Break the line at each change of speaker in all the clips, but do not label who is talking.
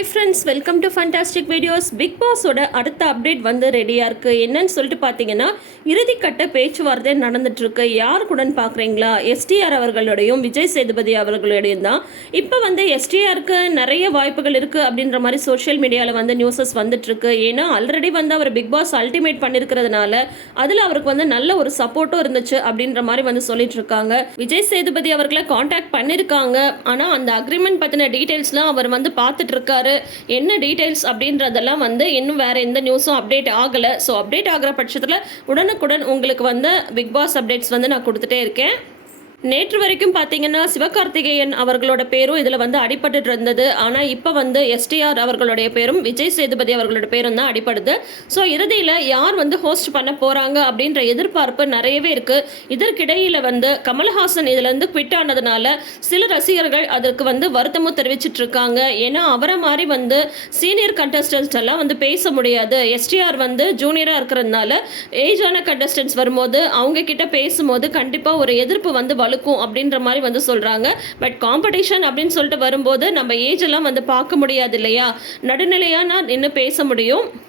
Hi friends welcome to fantastic videos big பாஸோட அடுத்த update வந்து ரெடியாக இருக்குது என்னன்னு சொல்லிட்டு பார்த்தீங்கன்னா இறுதிக்கட்ட பேச்சுவார்த்தை நடந்துட்டுருக்கு யார் கூடன்னு பார்க்குறீங்களா எஸ்டிஆர் அவர்களுடையும் விஜய் சேதுபதி அவர்களுடையும் தான். இப்போ வந்து எஸ்டிஆருக்கு நிறைய வாய்ப்புகள் இருக்குது அப்படின்ற மாதிரி சோஷியல் மீடியாவில் வந்து நியூஸஸ் வந்துட்டுருக்கு ஏன்னா ஆல்ரெடி வந்து அவர் பிக் பாஸ் அல்டிமேட் பண்ணியிருக்கிறதுனால அதில் அவருக்கு வந்து நல்ல ஒரு சப்போர்ட்டும் இருந்துச்சு அப்படின்ற மாதிரி வந்து சொல்லிட்டு இருக்காங்க. விஜய் சேதுபதி அவர்களை காண்டாக்ட் பண்ணியிருக்காங்க ஆனால் அந்த அக்ரிமெண்ட் பற்றின டீட்டெயில்ஸ்லாம் அவர் வந்து பார்த்துட்டு இருக்காரு. என்ன டீட்டெயில்ஸ் அப்படின்றதெல்லாம் வந்து இன்னும் வேறு எந்த நியூஸும் அப்டேட் ஆகலை. ஸோ அப்டேட் ஆகிற பட்சத்தில் உடனுக்குடன் உங்களுக்கு வந்து பிக் பாஸ் அப்டேட்ஸ் வந்து நான் கொடுத்துட்டே இருக்கேன். நேற்று வரைக்கும் பார்த்தீங்கன்னா சிவகார்த்திகேயன் அவர்களோட பேரும் இதில் வந்து அடிபட்டு இருந்தது. ஆனால் இப்போ வந்து எஸ்டிஆர் அவர்களுடைய பேரும் விஜய் சேதுபதி அவர்களோட பேரும் தான் அடிபடுது. ஸோ இறுதியில் யார் வந்து ஹோஸ்ட் பண்ண போகிறாங்க அப்படின்ற எதிர்பார்ப்பு நிறையவே இருக்குது இதற்கிடையில் வந்து கமல்ஹாசன் இதுலேருந்து குவிட் ஆனதுனால சில ரசிகர்கள் அதற்கு வந்து வருத்தமும் தெரிவிச்சிட்டு இருக்காங்க. ஏன்னா அவரை மாதிரி வந்து சீனியர் கண்டஸ்டன்ஸ் எல்லாம் வந்து பேச முடியாது. எஸ்டிஆர் வந்து ஜூனியராக இருக்கிறதுனால ஏஜான கண்டஸ்டன்ஸ் வரும்போது அவங்க கிட்ட பேசும்போது கண்டிப்பாக ஒரு எதிர்ப்பு வந்து வலுக்கும் அப்படின்ற மாதிரி வந்து சொல்கிறாங்க பட் காம்படிஷன் அப்படின்னு சொல்லிட்டு வரும்போது நம்ம ஏஜ் எல்லாம் வந்து பார்க்க முடியாது இல்லையா? நடுநிலையாக நான் நின்று பேச முடியும்?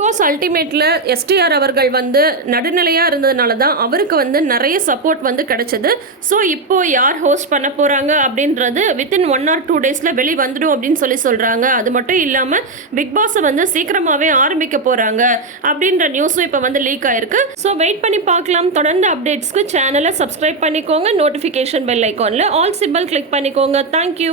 பாஸ் அல்டிமேட்டில் எஸ்டிஆர் அவர்கள் வந்து நடுநிலையாக இருந்ததுனால தான் அவருக்கு வந்து நிறைய சப்போர்ட் வந்து கிடைச்சது. ஸோ இப்போது யார் ஹோஸ்ட் பண்ண போகிறாங்க அப்படின்றது வித்தின் ஒன் ஆர் டூ டேஸில் வெளி வந்துடும் அப்படின்னு சொல்லி சொல்கிறாங்க அது மட்டும் இல்லாமல் பிக் பாஸை வந்து சீக்கிரமாகவே ஆரம்பிக்க போகிறாங்க அப்படின்ற நியூஸும் இப்போ வந்து லீக் ஆயிருக்கு. ஸோ வெயிட் பண்ணி பார்க்கலாம். தொடர்ந்து அப்டேட்ஸ்க்கு சேனலை சப்ஸ்கிரைப் பண்ணிக்கோங்க. நோட்டிஃபிகேஷன் பெல் ஐக்கானில் ஆல் சிம்பிள் கிளிக் பண்ணிக்கோங்க. Thank you